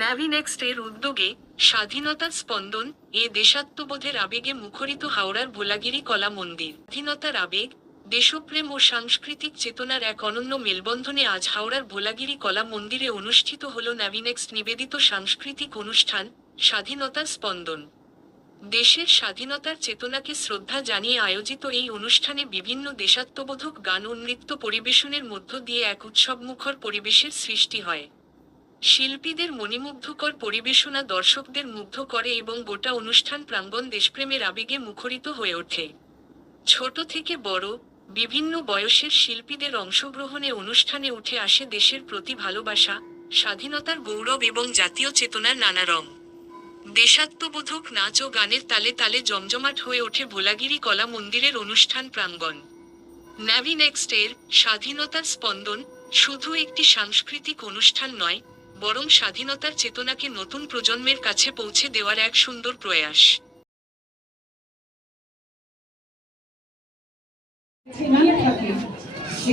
ন্যাভিনেক্সট এর উদ্যোগে স্বাধীনতার স্পন্দন এ দেশাত্মবোধের আবেগে মুখরিত হাওড়ার ভোলাগিরি কলা মন্দির। স্বাধীনতার আবেগ, দেশপ্রেম ও সাংস্কৃতিক চেতনার এক অনন্য মেলবন্ধনে আজ হাওড়ার ভোলাগিরি কলা মন্দিরে অনুষ্ঠিত হল ন্যাভিনেক্সট নিবেদিত সাংস্কৃতিক অনুষ্ঠান স্বাধীনতার স্পন্দন। দেশের স্বাধীনতার চেতনাকে শ্রদ্ধা জানিয়ে আয়োজিত এই অনুষ্ঠানে বিভিন্ন দেশাত্মবোধক গান ও নৃত্য পরিবেশনের মধ্য দিয়ে এক উৎসবমুখর পরিবেশের সৃষ্টি হয়। শিল্পীদের মণিমুগ্ধকর পরিবেশনা দর্শকদের মুগ্ধ করে এবং গোটা অনুষ্ঠান প্রাঙ্গণ দেশপ্রেমের আবেগে মুখরিত হয়ে ওঠে। ছোট থেকে বড়, বিভিন্ন বয়সের শিল্পীদের অংশগ্রহণে অনুষ্ঠানে উঠে আসে দেশের প্রতি ভালোবাসা, স্বাধীনতার গৌরব এবং জাতীয় চেতনার নানা রং। দেশাত্মবোধক নাচ ও গানের তালে তালে জমজমাট হয়ে ওঠে ভোলাগিরি কলা মন্দিরের অনুষ্ঠান প্রাঙ্গণ। ন্যাভিনেক্সট এর স্বাধীনতার স্পন্দন শুধু একটি সাংস্কৃতিক অনুষ্ঠান নয়, বরং স্বাধীনতার চেতনাকে নতুন প্রজন্মের কাছে পৌঁছে দেওয়ার এক সুন্দর প্রয়াস।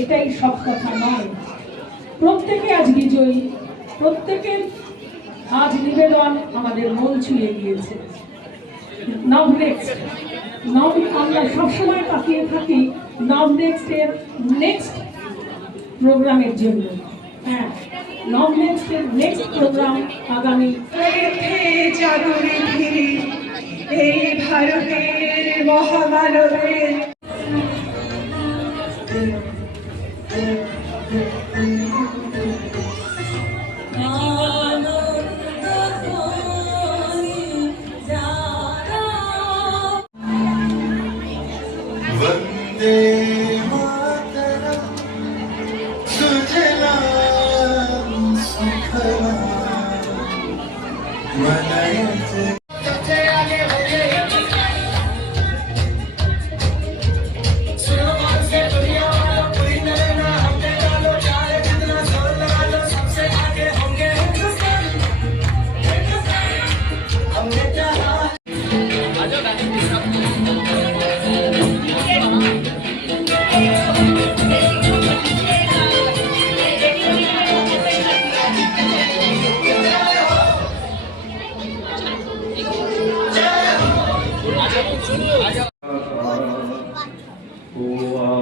এটাই সব কথা নয়। প্রত্যেকে আজ বিজয়ী, প্রত্যেকের আজ নিবেদন আমাদের মন ছুঁয়ে গিয়েছে। আমরা সবসময় তাকিয়ে থাকি ন্যাভিনেক্সট এর নেক্সট প্রোগ্রামের জন্য। হ্যাঁ, ন্যাভিনেক্সট এর নেক্সট প্রোগ্রাম আগামী এই ভারতের মহামানবের ও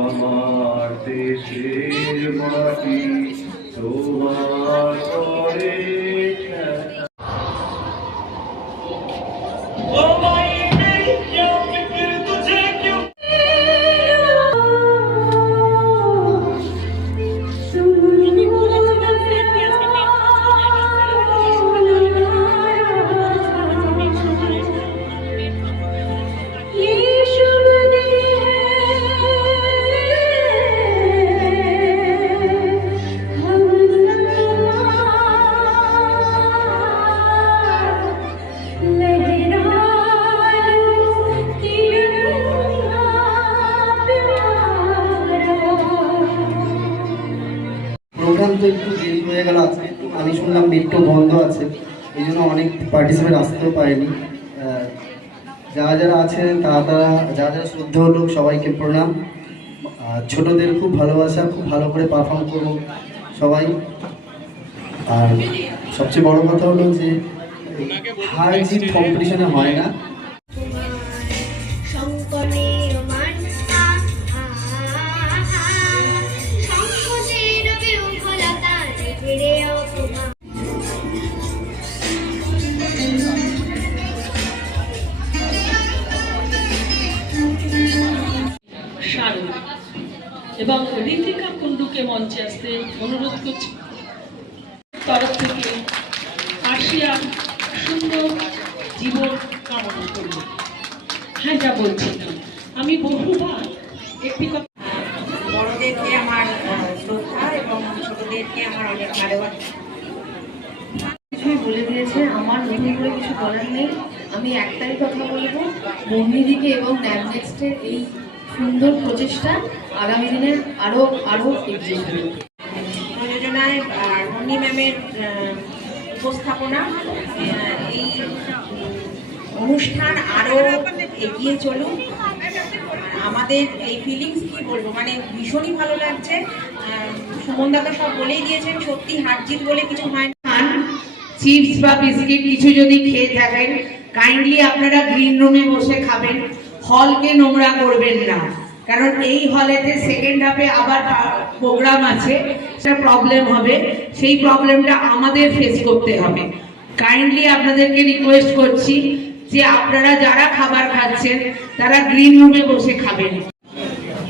আমার দেশের মাটি তোমার করে প্রোগ্রাম তো একটু দেরি হয়ে গেল। আজকে আমি শুনলাম মেট্রো বন্ধ আছে, এই জন্য অনেক পার্টিসিপেন্ট আসতেও পারেনি। যারা যারা আছেন যারা যারা শ্রদ্ধেয় লোক সবাইকে প্রণাম। ছোটদের খুব ভালোবাসা, খুব ভালো করে পারফর্ম করবো সবাই। আর সবচেয়ে বড় কথা হলো যে হার জিত কম্পিটিশনে হয় না। এবং ঋতিকা কুন্ডুকে মঞ্চে আসতে অনুরোধ করছি। তরফ থেকে আসিয়া সুন্দর জীবন কামনা করব। হ্যাঁ, যা বলছিলাম আমি বহুবার একটি বড়দেরকে আমার শ্রদ্ধা এবং ছোটদেরকে আমার অনেক ভালোবাসা। কিছুই বলে দিয়েছে, আমার নতুন করে কিছু বলার নেই। আমি একটাই কথা বলবো, মোহিনীদিকে এবং ন্যাভিনেক্সটের এই সুন্দর প্রচেষ্টা আগামী দিনের আরো এগিয়ে যাবে। প্রযোজনায় রনি ম্যামের উপস্থাপনা, এই অনুষ্ঠান আরো এগিয়ে চলুক। আমাদের এই ফিলিংস কি বলবো, মানে ভীষণই ভালো লাগছে। সুমন দাদা সব বলেই দিয়েছেন, সত্যি হার জিত বলে কিছু হয় না। চিপস বা বিস্কিট কিছু যদি খেয়ে থাকেন, কাইন্ডলি আপনারা গ্রিন রুমে বসে খাবেন, হলকে নোংরা করবেন না, কারণ এই হলেতে সেকেন্ড হাফে আবার প্রোগ্রাম আছে, সেটা প্রবলেম হবে, সেই প্রবলেমটা আমাদের ফেস করতে হবে। কাইন্ডলি আপনাদেরকে রিকোয়েস্ট করছি যে আপনারা যারা খাবার খাচ্ছেন তারা গ্রিন রুমে বসে খাবেন।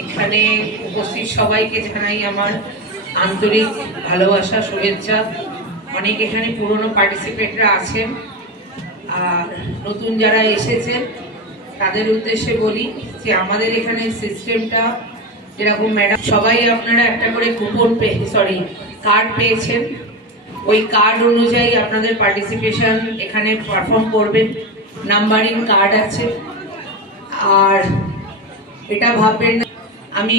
এখানে উপস্থিত সবাইকে জানাই আমার আন্তরিক ভালোবাসা, শুভেচ্ছা। অনেক এখানে পুরনো পার্টিসিপেটরা আছেন, আর নতুন যারা এসেছেন তাদের উদ্দেশ্যে বলি যে আমাদের এখানে সিস্টেমটা যেরকম, ম্যাডাম সবাই আপনারা একটা করে কার্ড পেয়েছেন, ওই কার্ড অনুযায়ী আপনাদের পার্টিসিপেশন এখানে পারফর্ম করবেন। নাম্বারিং কার্ড আছে, আর এটা ভাববেন না আমি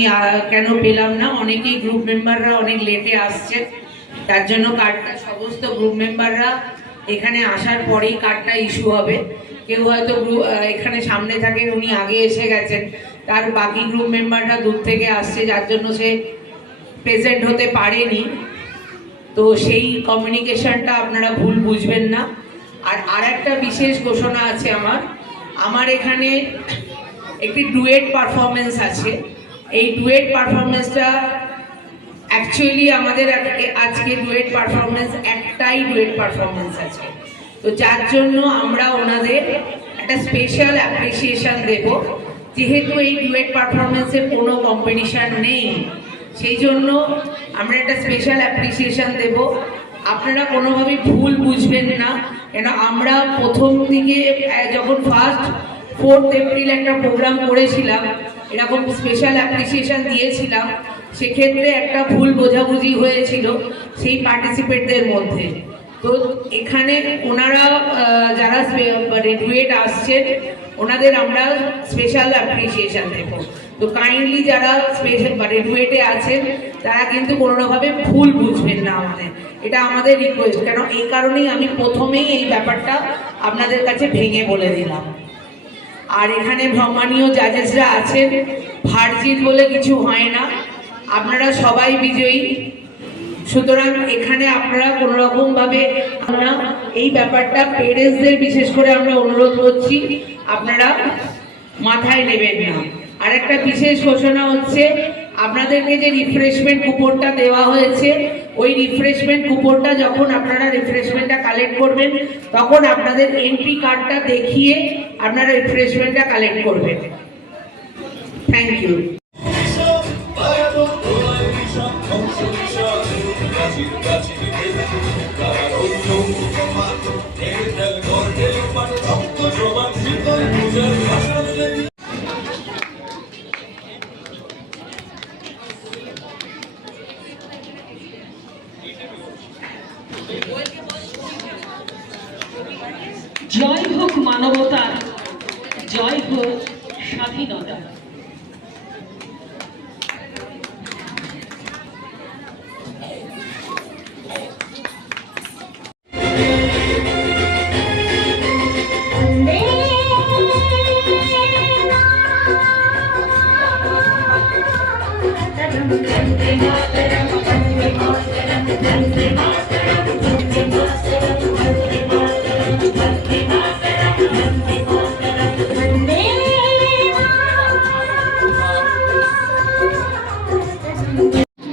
কেন পেলাম না, অনেকেই গ্রুপ মেম্বাররা অনেক লেটে আসছে, তার জন্য কার্ডটা সমস্ত গ্রুপ মেম্বাররা এখানে আসার পরেই কার্ডটা ইস্যু হবে। কেউ হয়তো এখানে সামনে থাকেন, উনি আগে এসে গেছেন, তার বাকি গ্রুপ মেম্বাররা দূর থেকে আসছে, যার জন্য সে প্রেজেন্ট হতে পারেনি। তো সেই কমিউনিকেশনটা আপনারা ভুল বুঝবেন না। আর একটা বিশেষ ঘোষণা আছে আমার এখানে একটি ডুয়েট পারফরমেন্স আছে। এই ডুয়েট পারফরমেন্সটা অ্যাকচুয়ালি আমাদের আজকে ডুয়েট পারফরমেন্স একটাই ডুয়েট পারফরমেন্স আছে, তো যার জন্য আমরা ওনাদের একটা স্পেশাল অ্যাপ্রিসিয়েশন দেব। যেহেতু এই ডুয়েট পারফরমেন্সের কোনো কম্পিটিশান নেই, সেই জন্য আমরা একটা স্পেশাল অ্যাপ্রিসিয়েশন দেব। আপনারা কোনোভাবেই ভুল বুঝবেন না, কেন আমরা প্রথম দিকে যখন 4 এপ্রিল একটা প্রোগ্রাম করেছিলাম, এরকম স্পেশাল অ্যাপ্রিসিয়েশন দিয়েছিলাম, সেক্ষেত্রে একটা ভুল বোঝাবুঝি হয়েছিল সেই পার্টিসিপেটদের মধ্যে। তো এখানে ওনারা যারা ডুয়েট আসছেন ওনাদের আমরা স্পেশাল অ্যাপ্রিসিয়েশন দেব। তো কাইন্ডলি যারা ডুয়েটে আছেন তারা কিন্তু কোনোভাবে ভুল বুঝবেন না আমাদের, এটা আমাদের রিকোয়েস্ট। কেন এই কারণেই আমি প্রথমেই এই ব্যাপারটা আপনাদের কাছে ভেঙে বলে দিলাম। আর এখানে সম্মানীয় জাজেসরা আছেন, ভার্জিন বলে কিছু হয় না, আপনারা সবাই বিজয়ী, সুতরাং এখানে আপনারা কোনো রকম ভাবে এই ব্যাপারটা পেরেন্টসদের বিশেষ করে আমরা অনুরোধ করছি আপনারা মাথায় নেবেন না। আর একটা বিশেষ ঘোষণা হচ্ছে, আপনাদেরকে যে রিফ্রেশমেন্ট কুপনটা দেওয়া হয়েছে, ওই রিফ্রেশমেন্ট কুপনটা যখন আপনারা রিফ্রেশমেন্টটা কালেক্ট করবেন তখন আপনাদের এন্ট্রি কার্ডটা দেখিয়ে আপনারা রিফ্রেশমেন্টটা কালেক্ট করবেন। Thank you. জয় হোক মানবতা, জয় হোক স্বাধীনতা।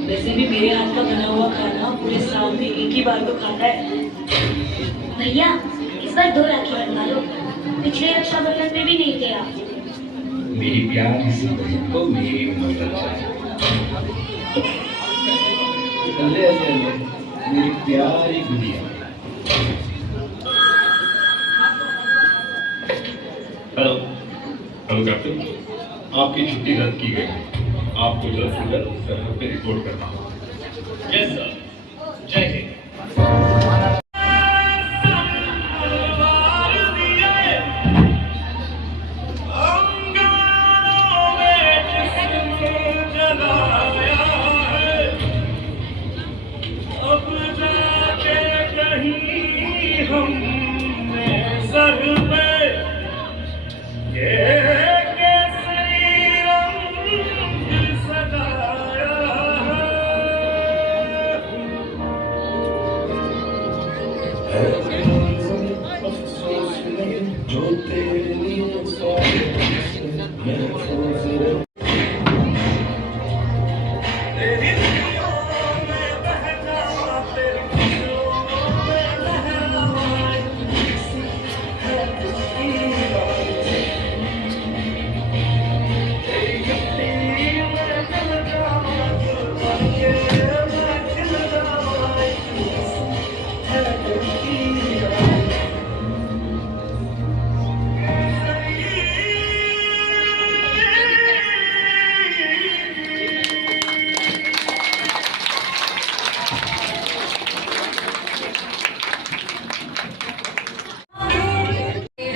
वैसे भी मेरे हाथ का बना हुआ खाना पूरे साल में एक ही बार तो खाता है। भैया इस बार 2 राखी बनवा लो, पिछले रक्षाबंधन में भी नहीं थे आप। मेरी प्यारी सी बहन को मेरी मंगल मेरी प्यारी गुड़िया। हेलो हेलो कैप्टन, आपकी छुट्टी रद्द की गई है, आपको जल्द से जल्द सरहद पे रिपोर्ट करना होगा। यस सर, जय हिंद। है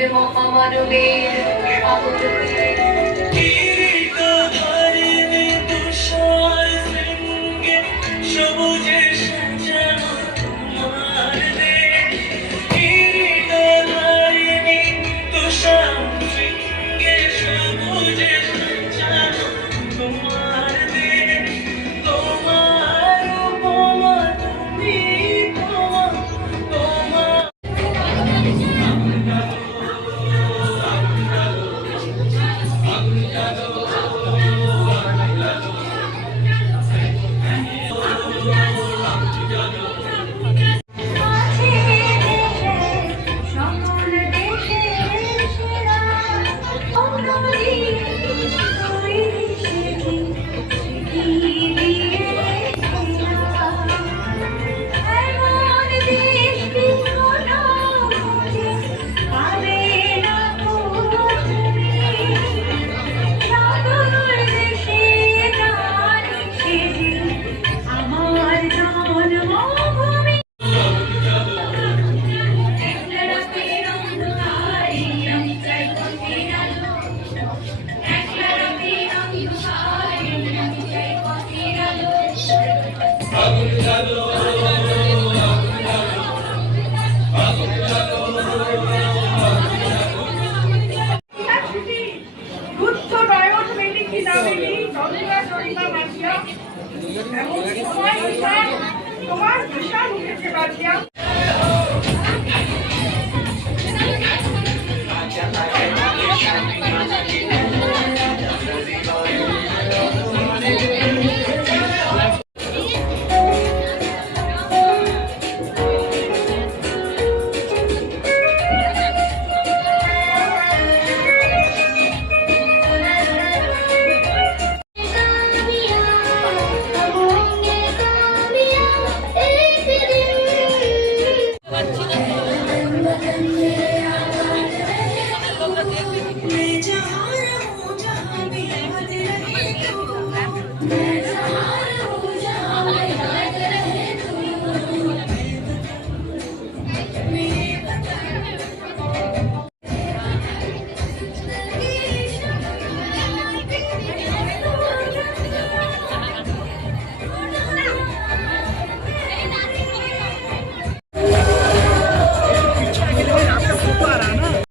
মহামানবের তোমার বিশাল উঠেছে বাজিয়া Thank you.